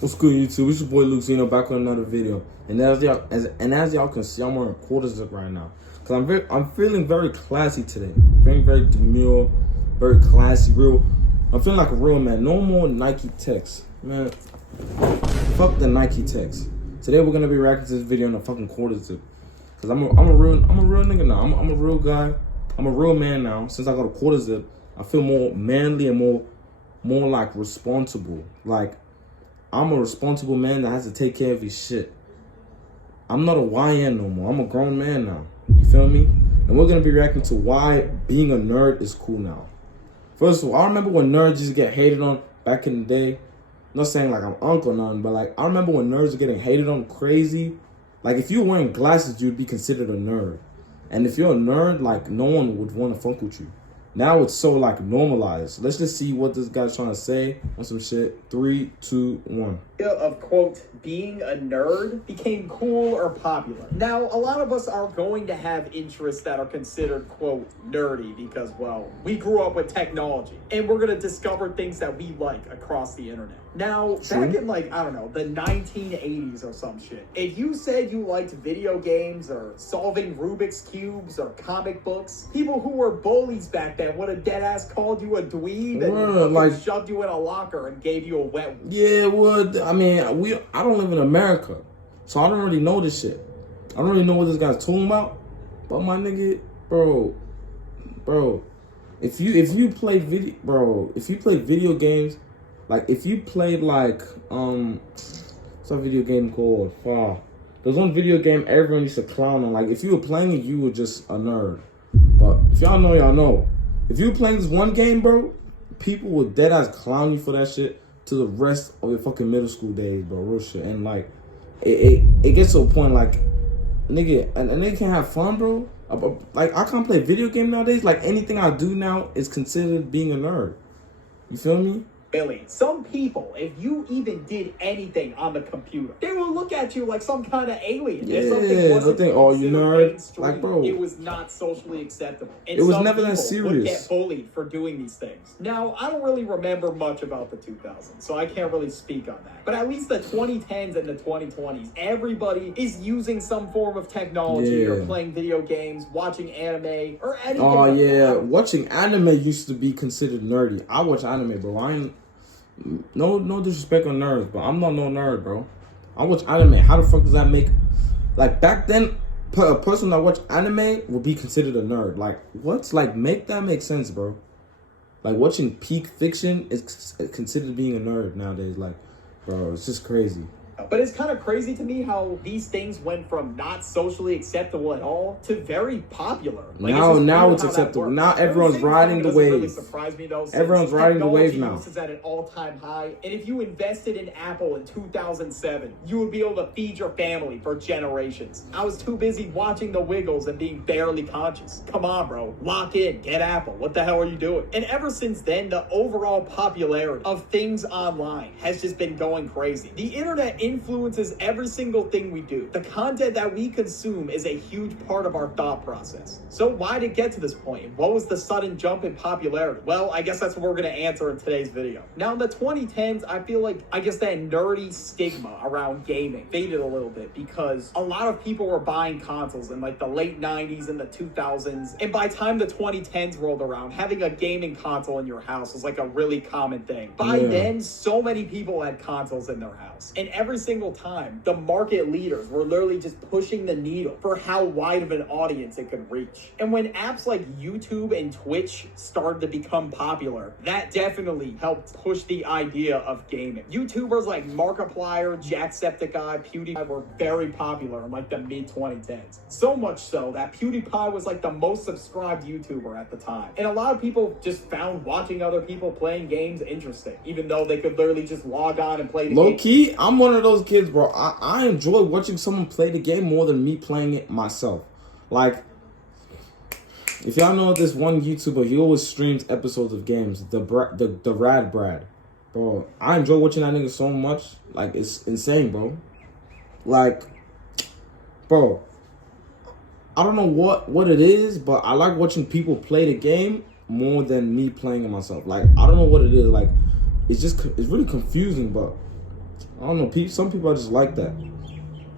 What's good, YouTube? It's your boy LukeZno back with another video. And as y'all can see, I'm wearing quarter zip right now. Cause I'm feeling very classy today. Very demure, very classy, real. I'm feeling like a real man. No more Nike Techs, man. Fuck the Nike Techs. Today we're gonna be reacting to this video in a fucking quarter zip. Cause I'm a real nigga now. I'm a real guy. I'm a real man now. Since I got a quarter zip, I feel more manly and more like responsible. Like, I'm a responsible man that has to take care of his shit. I'm not a YN no more. I'm a grown man now. You feel me? And we're going to be reacting to why being a nerd is cool now. First of all, I remember when nerds used to get hated on back in the day. I'm not saying like I'm uncle or nothing, but like I remember when nerds were getting hated on crazy. Like if you were wearing glasses, you'd be considered a nerd. And if you're a nerd, like no one would want to fuck with you. Now it's so like normalized. Let's just see what this guy's trying to say on some shit. 3, 2, 1. Of quote, being a nerd became cool or popular. Now, a lot of us are going to have interests that are considered quote nerdy because, well, we grew up with technology and we're gonna discover things that we like across the internet. Now, back in like, I don't know, the 1980s or some shit, if you said you liked video games or solving Rubik's Cubes or comic books, people who were bullies back then would have dead ass called you a dweeb and like shoved you in a locker and gave you a wet one. Yeah, it would. I mean, I don't live in America, so I don't really know this shit. I don't really know what this guy's talking about. But my nigga, bro, if you play video games, like if you played like what's that video game called? There's one video game everyone used to clown on. Like if you were playing it, you were just a nerd. But if y'all know, y'all know. If you were playing this one game, bro, people would dead ass clown you for that shit to the rest of your fucking middle school days, bro. Real shit. And like it gets to a point like nigga, and they can't have fun, bro. Like I can't play video game nowadays. Like anything I do now is considered being a nerd. You feel me? Billy, some people, if you even did anything on the computer, they will look at you like some kind of alien. Yeah, they'll think, oh, you nerd. Like, bro, it was not socially acceptable. And it was never that serious. Would get bullied for doing these things. Now, I don't really remember much about the 2000s, so I can't really speak on that. But at least the 2010s and the 2020s, everybody is using some form of technology or playing video games, watching anime, or anything. Oh, yeah. Watching anime used to be considered nerdy. I watch anime, bro. I ain't... No disrespect on nerds, but I'm not no nerd, bro. I watch anime. How the fuck does that make... Like, back then, a person that watched anime would be considered a nerd. Like, what's... Like, make that make sense, bro. Like, watching peak fiction is considered being a nerd nowadays. Like, bro, it's just crazy. But it's kind of crazy to me how these things went from not socially acceptable at all to very popular. Like, now it's acceptable. Now everyone's riding the wave. Really surprise me though. Everyone's riding the wave now. Technology use is at an all-time high, and if you invested in Apple in 2007, you would be able to feed your family for generations. I was too busy watching The Wiggles and being barely conscious. Come on, bro, lock in, get Apple. What the hell are you doing? And ever since then, the overall popularity of things online has just been going crazy. The internet influences every single thing we do. The content that we consume is a huge part of our thought process. So why did it get to this point? What was the sudden jump in popularity? Well, I guess that's what we're going to answer in today's video. Now, in the 2010s, I feel like, I guess that nerdy stigma around gaming faded a little bit because a lot of people were buying consoles in like the late 90s and the 2000s. And by the time the 2010s rolled around, having a gaming console in your house was like a really common thing. By then, so many people had consoles in their house. And every single time, the market leaders were literally just pushing the needle for how wide of an audience it could reach. And when apps like YouTube and Twitch started to become popular, that definitely helped push the idea of gaming. YouTubers like Markiplier, Jacksepticeye, PewDiePie were very popular in like the mid-2010s. So much so that PewDiePie was like the most subscribed YouTuber at the time. And a lot of people just found watching other people playing games interesting, even though they could literally just log on and play the game. Low-key, I'm one of those kids, bro. I enjoy watching someone play the game more than me playing it myself. Like, if y'all know this one YouTuber, he always streams episodes of games, the Rad Brad. Bro, I enjoy watching that nigga so much. Like, it's insane, bro. Like, bro, I don't know what it is, but I like watching people play the game more than me playing it myself. Like, I don't know what it is. Like, it's really confusing, but I don't know. Some people are just like that.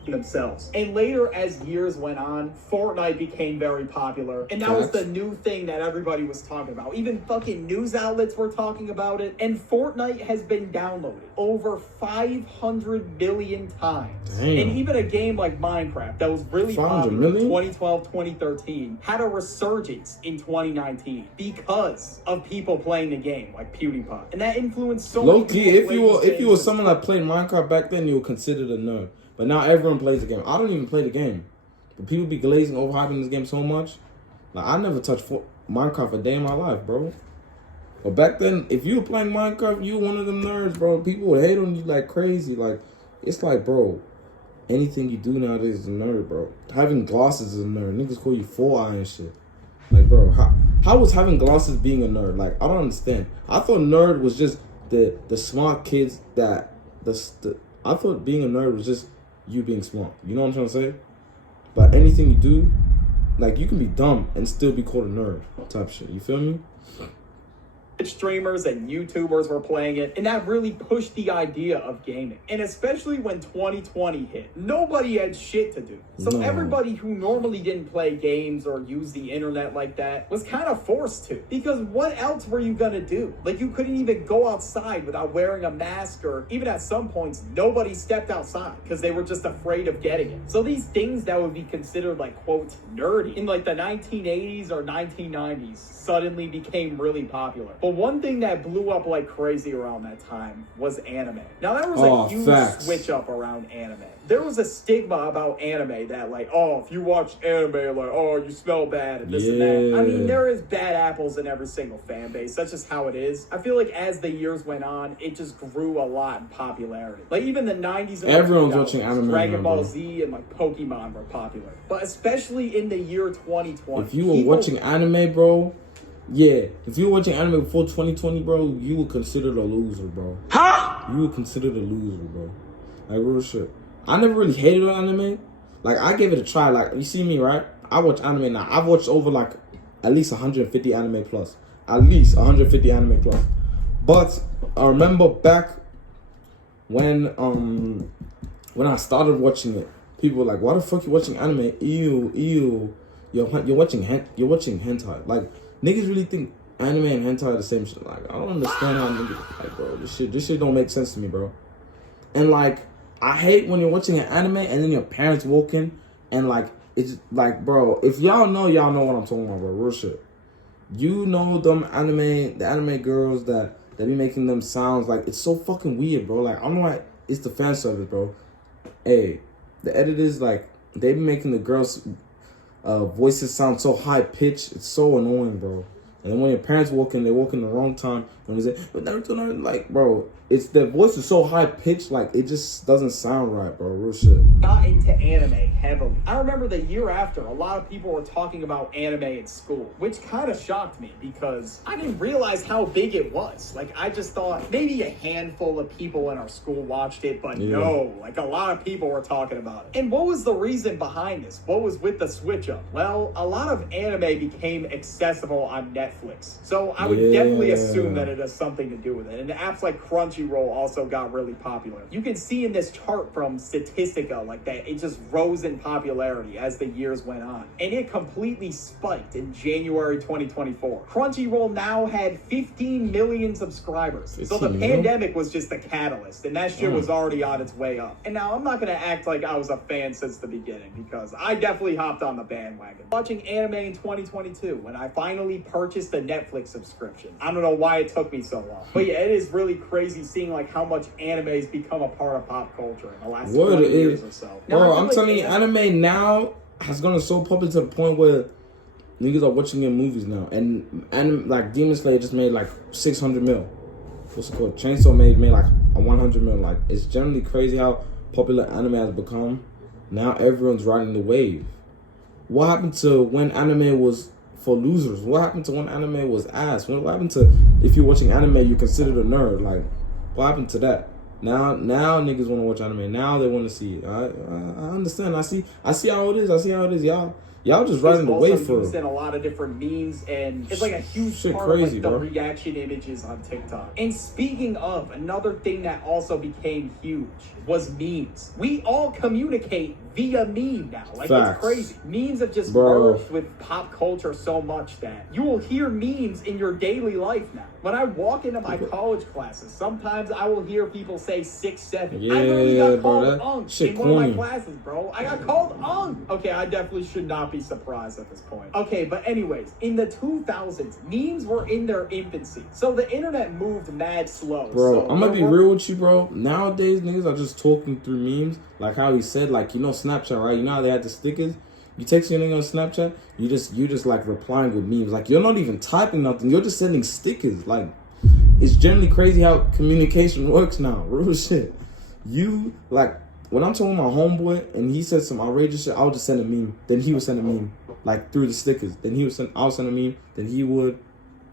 Themselves. And later, as years went on, Fortnite became very popular, and that was the new thing that everybody was talking about. Even fucking news outlets were talking about it, and Fortnite has been downloaded over 500 million times. Damn. And even a game like Minecraft that was really popular in 2012, 2013 had a resurgence in 2019 because of people playing the game like PewDiePie, and that influenced so many people. If you were someone that played Minecraft back then, you were considered a nerd. But now everyone plays the game. I don't even play the game. But people be glazing, overhyping this game so much. Like, I never touched Minecraft a day in my life, bro. But back then, if you were playing Minecraft, you were one of them nerds, bro. People would hate on you like crazy. Like, it's like, bro, anything you do nowadays is a nerd, bro. Having glasses is a nerd. Niggas call you 4-eye and shit. Like, bro, how was having glasses being a nerd? Like, I don't understand. I thought nerd was just the smart kids that... I thought being a nerd was just you being smart. You know what I'm trying to say? But anything you do, like, you can be dumb and still be called a nerd type shit. You feel me? Streamers and YouTubers were playing it, and that really pushed the idea of gaming. And especially when 2020 hit, nobody had shit to do. So everybody who normally didn't play games or use the internet like that was kind of forced to. Because what else were you gonna do? Like, you couldn't even go outside without wearing a mask, or even at some points, nobody stepped outside because they were just afraid of getting it. So these things that would be considered like, quote, nerdy in like the 1980s or 1990s suddenly became really popular. But one thing that blew up like crazy around that time was anime. Now, there was a huge switch up around anime. There was a stigma about anime that, like, oh, if you watch anime, like, oh, you smell bad and this and that. I mean, there is bad apples in every single fan base. That's just how it is. I feel like as the years went on, it just grew a lot in popularity. Like, even the 90s and everyone's watching anime. Dragon Ball Z and like Pokemon were popular. But especially in the year 2020. If you were watching anime, bro, yeah, if you were watching anime before 2020, bro, you were considered a loser, bro. Huh? You were considered a loser, bro. Like, real shit. I never really hated anime. Like, I gave it a try. Like, you see me, right? I watch anime now. I've watched over, like, at least 150 anime plus. At least 150 anime plus. But I remember back when I started watching it, people were like, why the fuck you watching anime? Ew. You're watching hentai. Like, niggas really think anime and hentai are the same shit. Like, I don't understand how niggas, like, bro, this shit don't make sense to me, bro. And, like, I hate when you're watching an anime and then your parents walk in and, like, it's like, bro, if y'all know what I'm talking about, bro. Real shit. You know the anime girls that be making them sounds, like, it's so fucking weird, bro. Like, I don't know why it's the fan service, bro. Hey, the editors, like, they be making the girls' voices sound so high pitched. It's so annoying, bro. And then when your parents walk in, they walk in the wrong time. When they say, but Naruto, like, bro, it's their voice is so high pitched, like, it just doesn't sound right, bro. Real shit. Not into anime heavily. I remember the year after, a lot of people were talking about anime in school, which kind of shocked me because I didn't realize how big it was. Like, I just thought maybe a handful of people in our school watched it, but no, like, a lot of people were talking about it. And what was the reason behind this? What was with the switch up? Well, a lot of anime became accessible on Netflix. So I would definitely assume that it has something to do with it. And apps like Crunchyroll also got really popular. You can see in this chart from Statistica, like, that it just rose in popularity as the years went on. And it completely spiked in January 2024. Crunchyroll now had 15 million subscribers. So the pandemic was just the catalyst, and that shit was already on its way up. And now I'm not gonna act like I was a fan since the beginning, because I definitely hopped on the bandwagon. Watching anime in 2022 when I finally purchased the Netflix subscription. I don't know why it took me so long. But yeah, it is really crazy seeing like how much anime has become a part of pop culture in the last 20 years or so. Now, bro, I'm telling you, anime now has gone so popular to the point where niggas are watching in movies now. And like Demon Slayer just made like 600 mil. What's it called? Chainsaw made like a 100 mil. Like, it's generally crazy how popular anime has become. Now everyone's riding the wave. What happened to when anime was for losers? What happened to when anime was ass? What happened to if you're watching anime, you're considered a nerd? Like, what happened to that? Now niggas want to watch anime. Now they want to see it. I understand. I see how it is. Y'all Y'all just riding the wave also for used it. in a lot of different memes, and it's like a huge Shit part crazy, of like the bro. reaction images on TikTok. And speaking of, another thing that also became huge was memes. We all communicate via meme now. Like, Facts. it's crazy. Memes have just Bro. merged with pop culture so much that you will hear memes in your daily life now. When I walk into my college classes, sometimes I will hear people say 6'7". I literally Yeah, got bro, called that unk shit in one of corny. my classes, bro. I got called unk. Okay, I definitely should not be surprised at this point. Okay, but anyways, in the 2000s, memes were in their infancy. So the internet moved mad slow. Bro, so I'm gonna be real with you, bro. Nowadays, niggas are just talking through memes. Like how he said, like, you know, Snapchat, right? You know how they had the stickers? You text your nigga on Snapchat, you just like replying with memes. Like, you're not even typing nothing. You're just sending stickers. Like, it's generally crazy how communication works now. Real shit. You, like, when I'm talking to my homeboy and he said some outrageous shit, I'll just send a meme. Then he would send a meme, like, through the stickers. Then I'll send a meme. Then he would.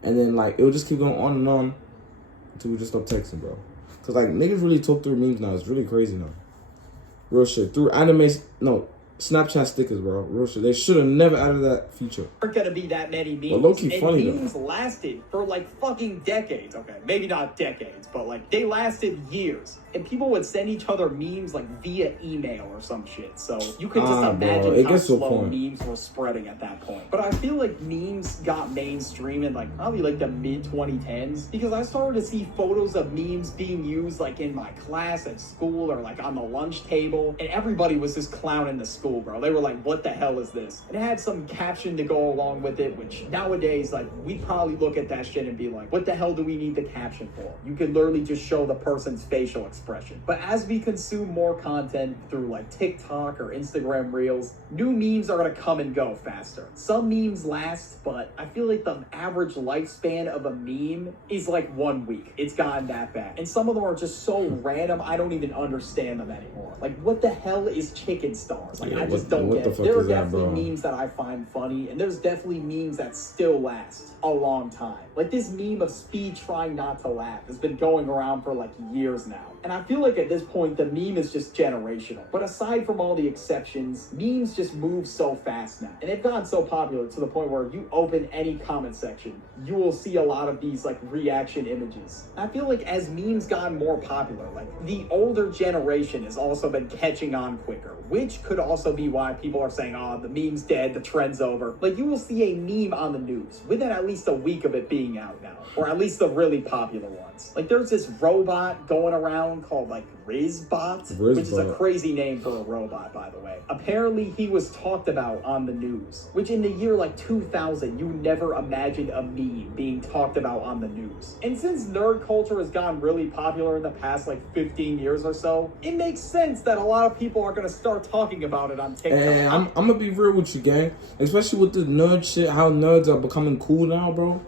And then, like, it would just keep going on and on until we just stop texting, bro. Because, like, niggas really talk through memes now. It's really crazy now. Real shit. Through Snapchat stickers, bro. Real shit. They should have never added that feature. Aren't gonna be that many memes. But low-key and funny, memes lasted for like fucking decades. Okay, maybe not decades, but like they lasted years. And people would send each other memes like via email or some shit. So you can just imagine it how gets to a slow point. memes were spreading at that point. But I feel like memes got mainstream in like probably like the mid 2010s because I started to see photos of memes being used like in my class at school or like on the lunch table, and everybody was just clowning the school, bro. They were like, "What the hell is this?" And it had some caption to go along with it, which nowadays, like, we'd probably look at that shit and be like, "What the hell do we need the caption for?" You could literally just show the person's facial expression. But as we consume more content through like TikTok or Instagram Reels, new memes are gonna come and go faster. Some memes last, but I feel like the average lifespan of a meme is like 1 week. It's gotten that bad. And some of them are just so random, I don't even understand them anymore. Like, what the hell is chicken stars? Like, I just don't get it. There are definitely memes that I find funny, and there's definitely memes that still last a long time. Like this meme of Speed trying not to laugh has been going around for like years now. And I feel like at this point, the meme is just generational. But aside from all the exceptions, memes just move so fast now. And they've gotten so popular to the point where you open any comment section, you will see a lot of these like reaction images. And I feel like as memes gotten more popular, like the older generation has also been catching on quicker, which could also be why people are saying, "Oh, the meme's dead, the trend's over." Like, you will see a meme on the news within at least a week of it being out now, or at least the really popular ones. Like, there's this robot going around called like Rizbot, which is a crazy name for a robot, by the way. Apparently, he was talked about on the news, which in the year like 2000, you never imagined a meme being talked about on the news. And since nerd culture has gotten really popular in the past like 15 years or so, it makes sense that a lot of people are gonna start talking about it on TikTok. And I'm gonna be real with you, gang. Especially with the nerd shit, how nerds are becoming cool now, bro.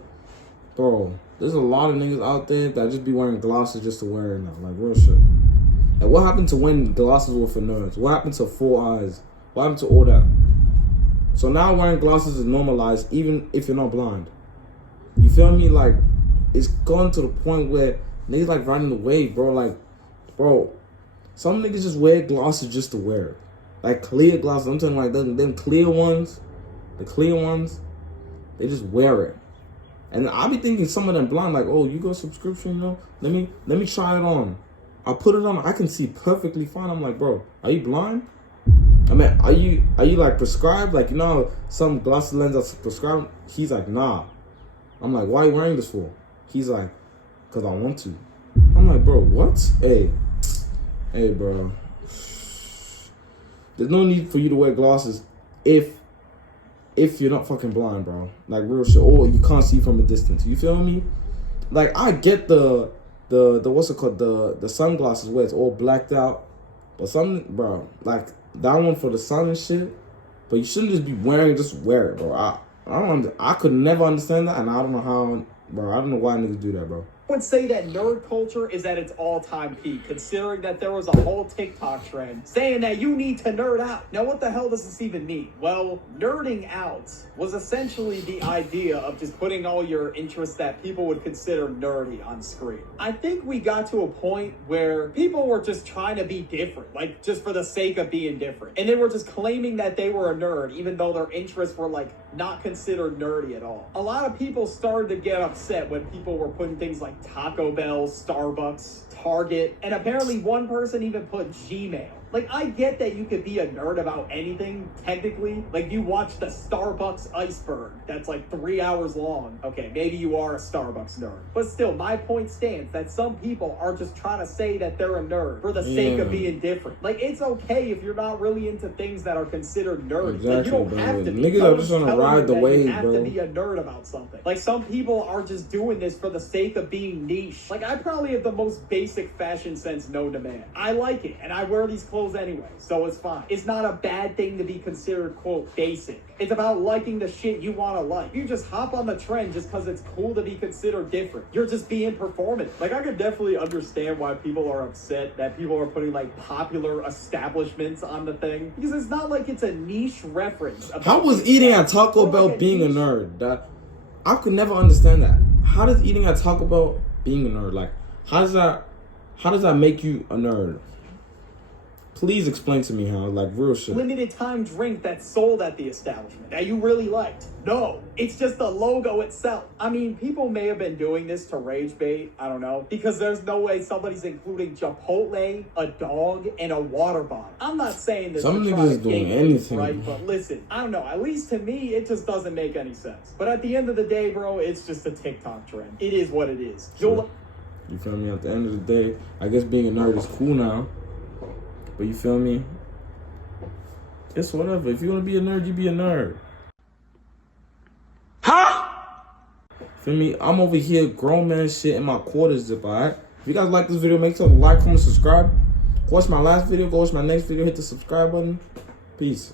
Bro, there's a lot of niggas out there that just be wearing glasses just to wear it now. Like, real shit. Like, what happened to when glasses were for nerds? What happened to 4 eyes? What happened to all that? So now wearing glasses is normalized even if you're not blind. You feel me? Like, it's gone to the point where niggas like riding the wave, bro. Like, bro, some niggas just wear glasses just to wear it. Like clear glasses. I'm talking like them clear ones. The clear ones, they just wear it. And I be thinking some of them blind, like, "Oh, you got subscription, you know? Let me try it on. I put it on, I can see perfectly fine." I'm like, "Bro, are you blind? I mean, are you like prescribed? Like, you know, some glasses lenses are prescribed?" He's like, "Nah." I'm like, "Why are you wearing this for?" He's like, "Cause I want to." I'm like, "Bro, what?" Hey, bro. There's no need for you to wear glasses if you're not fucking blind, bro. Like, real shit. Or you can't see from a distance. You feel me? Like, I get the what's it called? The sunglasses where it's all blacked out. But some, bro, like that one for the sun and shit. But you shouldn't just be wearing, just wear it, bro. I could never understand that, and I don't know how, bro. I don't know why niggas do that, bro. would say that nerd culture is at its all-time peak, considering that there was a whole TikTok trend saying that you need to nerd out. Now, what the hell does this even mean? Well, nerding out was essentially the idea of just putting all your interests that people would consider nerdy on screen. I think we got to a point where people were just trying to be different, like just for the sake of being different. And they were just claiming that they were a nerd, even though their interests were like not considered nerdy at all. A lot of people started to get upset when people were putting things like Taco Bell, Starbucks, Target, and apparently one person even put Gmail. Like, I get that you could be a nerd about anything, technically. Like, you watch the Starbucks iceberg that's like 3 hours long. Okay, maybe you are a Starbucks nerd. But still, my point stands that some people are just trying to say that they're a nerd for the sake of being different. Like, it's okay if you're not really into things that are considered nerdy. Exactly, like, you don't bro. have to be. Niggas are just gonna ride the wave, you have bro. to be a nerd about something. Like, some people are just doing this for the sake of being niche. Like, I probably have the most basic fashion sense known to man. I like it, and I wear these clothes anyway, so it's fine. It's not a bad thing to be considered, quote, basic. It's about liking the shit you want to like. You just hop on the trend just because it's cool to be considered different. You're just being performative. Like, I could definitely understand why people are upset that people are putting, like, popular establishments on the thing. Because it's not like it's a niche reference. How was eating at Taco Bell being a nerd? That I could never understand that. How does eating at Taco Bell being a nerd? Like, how does that make you a nerd? Please explain to me how, like, real shit. Limited time drink that's sold at the establishment that you really liked. No, it's just the logo itself. I mean, people may have been doing this to rage bait, I don't know, because there's no way somebody's including Chipotle, a dog, and a water bottle. I'm not saying this Some to try niggas to is doing get anything. right, but listen, I don't know, at least to me, it just doesn't make any sense. But at the end of the day, bro, it's just a TikTok trend. It is what it is. Sure. You feel me? At the end of the day, I guess being a nerd is cool now. But you feel me? It's whatever. If you want to be a nerd, you be a nerd. Huh? Feel me? I'm over here grown man shit in my quarters zip, alright? If you guys like this video, make sure to like, comment, subscribe. Go watch my last video, go watch my next video, hit the subscribe button. Peace.